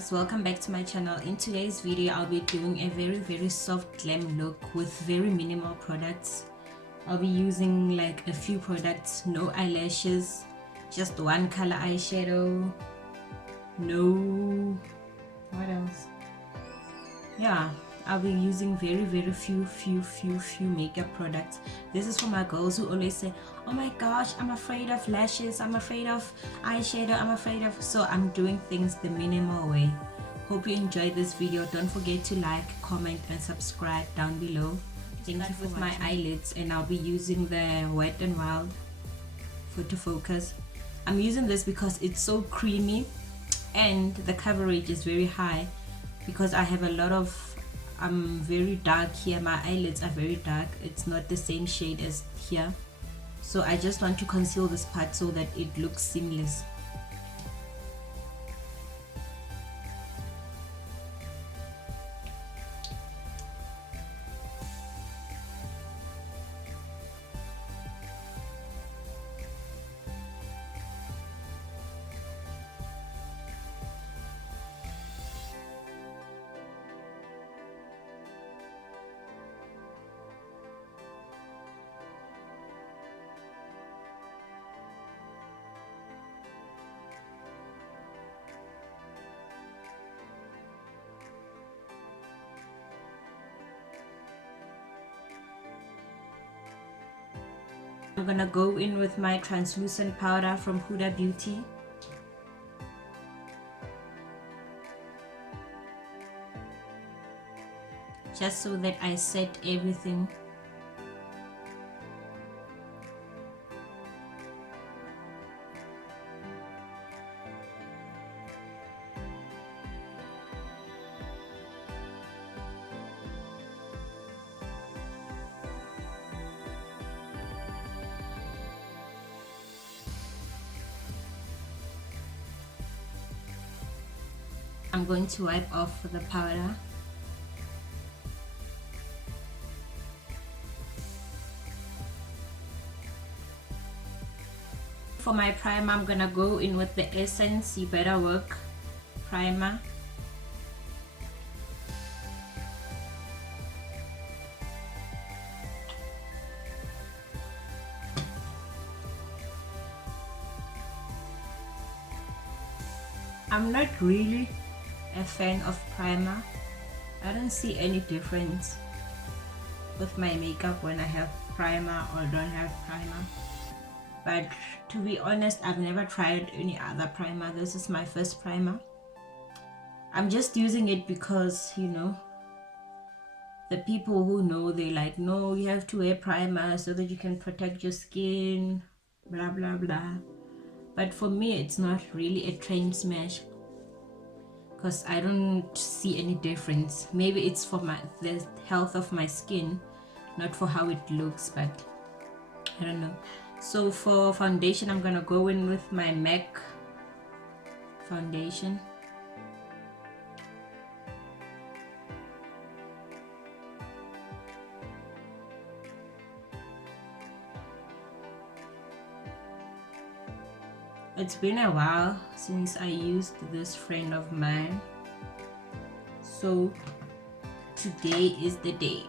loves, welcome back to my channel. In today's video I'll be doing a very soft glam look with very minimal products. I'll be using like a few products, no eyelashes, just one color eyeshadow, no, what else, yeah, I'll be using very few makeup products. This is for my girls who always say, oh my gosh, I'm afraid of lashes, I'm afraid of eyeshadow, I'm afraid of, so I'm doing things the minimal way. Hope you enjoyed this video. Don't forget to like, comment and subscribe down below. Thank you for my eyelids, and I'll be using the Wet n Wild Photofocus. I'm using this because it's so creamy and the coverage is very high because I have a lot of very dark here. My eyelids are very dark. It's not the same shade as here, so I just want to conceal this part so that it looks seamless. I'm gonna go in with my translucent powder from Huda Beauty. Just so that I set everything. I'm going to wipe off the powder. For my primer, I'm gonna go in with the Essence You Better Work primer. I'm not really a fan of primer. I don't see any difference with my makeup when I have primer or don't have primer, but to be honest, I've never tried any other primer. This is my first primer. I'm just using it because, you know, the people who know, they like, no, you have to wear primer so that you can protect your skin, blah blah blah. But for me, it's not really a train smash because I don't see any difference. Maybe it's for the health of my skin, not for how it looks, but I don't know. So for foundation, I'm gonna go in with my MAC foundation. It's been a while since I used this friend of mine, so today is the day.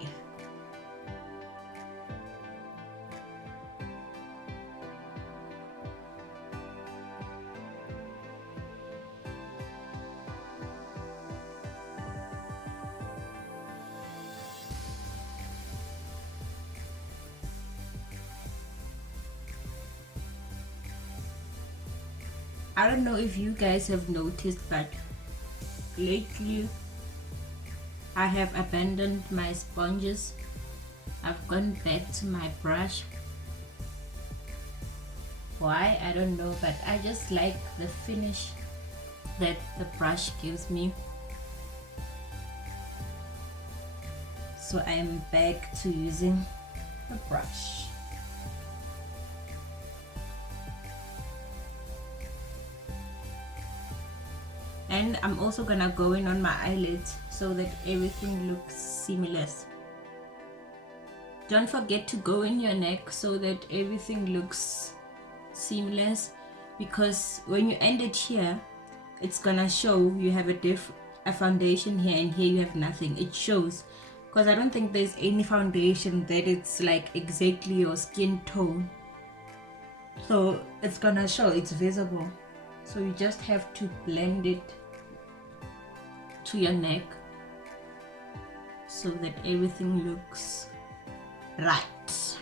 I don't know if you guys have noticed, but lately I have abandoned my sponges. I've gone back to my brush. Why? I don't know, but I just like the finish that the brush gives me. So I am back to using the brush. And I'm also gonna go in on my eyelids so that everything looks seamless. Don't forget to go in your neck so that everything looks seamless, because when you end it here, it's gonna show you have a foundation here, and here you have nothing. It shows, because I don't think there's any foundation that it's like exactly your skin tone. So it's gonna show, it's visible. So you just have to blend it to your neck so that everything looks right.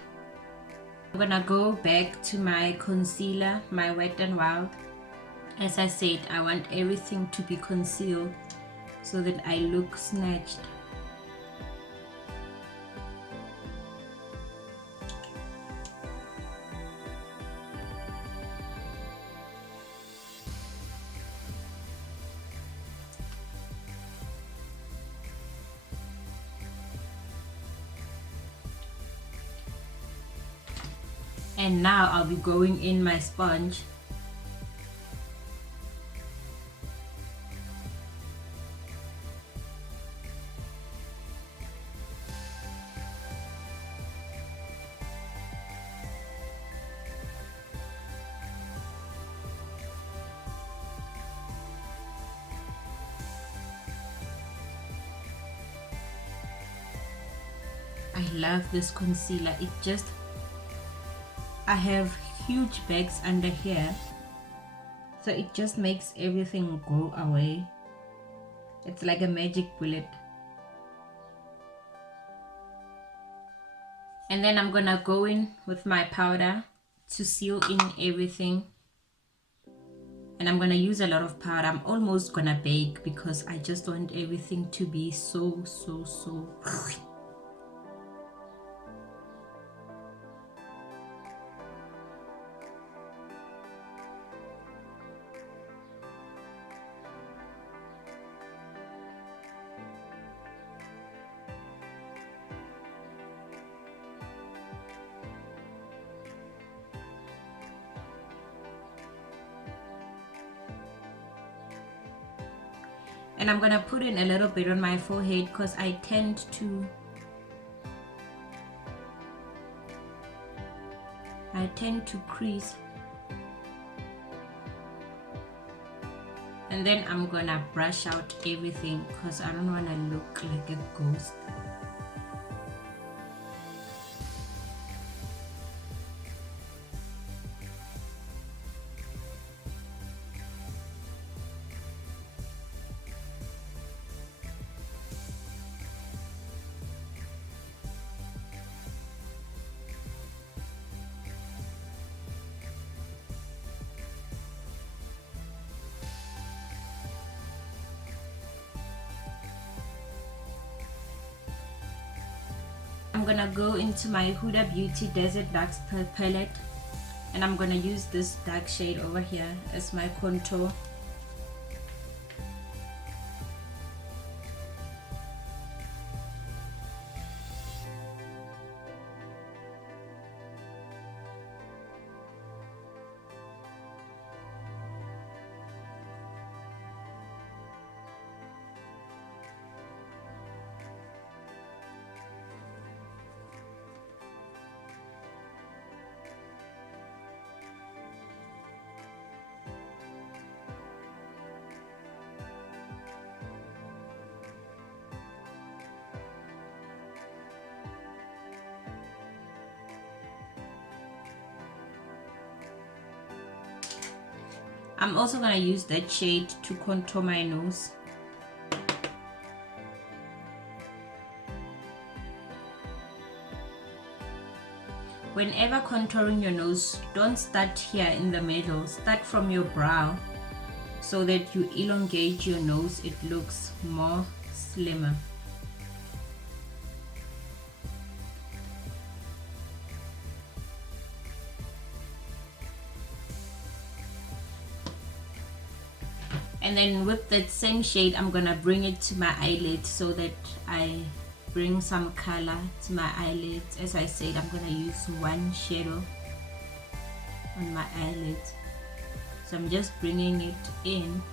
I'm gonna go back to my concealer, my Wet n Wild. As I said, I want everything to be concealed so that I look snatched. And now I'll be going in my sponge. I love this concealer. I have huge bags under here, so it just makes everything go away. It's like a magic bullet. And then I'm gonna go in with my powder to seal in everything. And I'm gonna use a lot of powder. I'm almost gonna bake because I just want everything to be so and I'm gonna put in a little bit on my forehead because I tend to crease. And then I'm gonna brush out everything because I don't want to look like a ghost. I'm gonna go into my Huda Beauty Desert Dusk palette, and I'm gonna use this dark shade over here as my contour. I'm also going to use that shade to contour my nose. Whenever contouring your nose, don't start here in the middle. Start from your brow so that you elongate your nose. It looks more slimmer. And then with that same shade, I'm gonna bring it to my eyelid so that I bring some color to my eyelids. As I said, I'm gonna use one shadow on my eyelids. So I'm just bringing it in.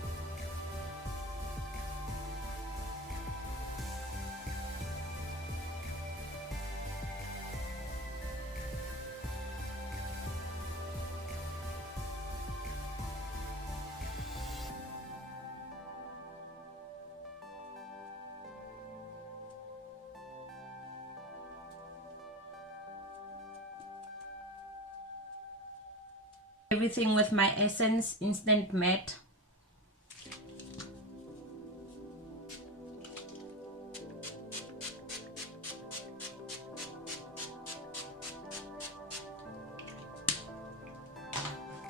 Everything with my Essence Instant Matte.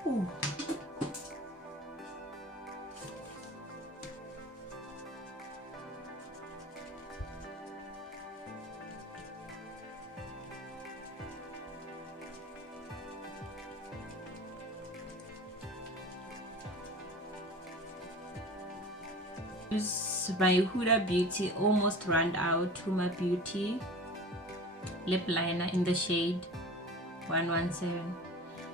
Ooh. Use my Huda Beauty Almost Run Out Huda Beauty lip liner in the shade 117.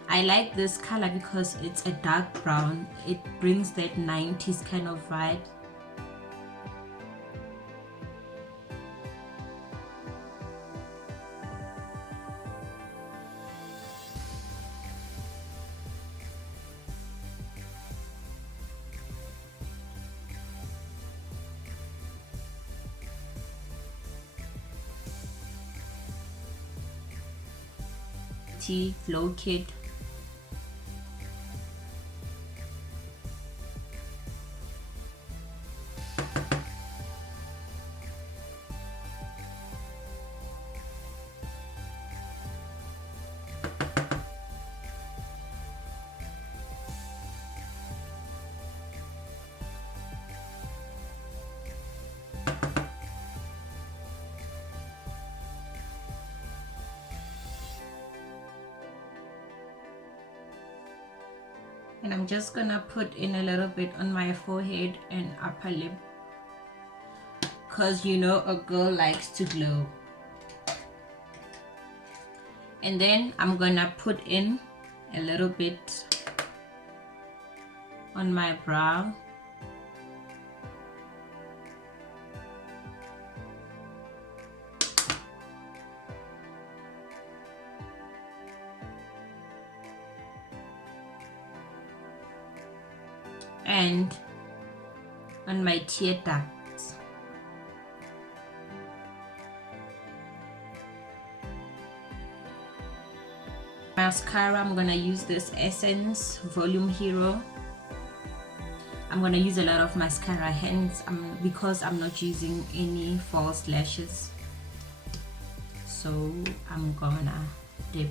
I like this color because it's a dark brown. It brings that 90s kind of vibe. Glow Kit. And I'm just gonna put in a little bit on my forehead and upper lip, because you know a girl likes to glow. And then I'm gonna put in a little bit on my brow. And on my tear ducts. Mascara, I'm gonna use this Essence Volume Hero. I'm gonna use a lot of mascara, hence because I'm not using any false lashes. So I'm gonna dip.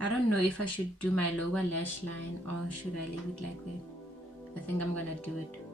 I don't know if I should do my lower lash line or should I leave it like that. I think I'm gonna do it.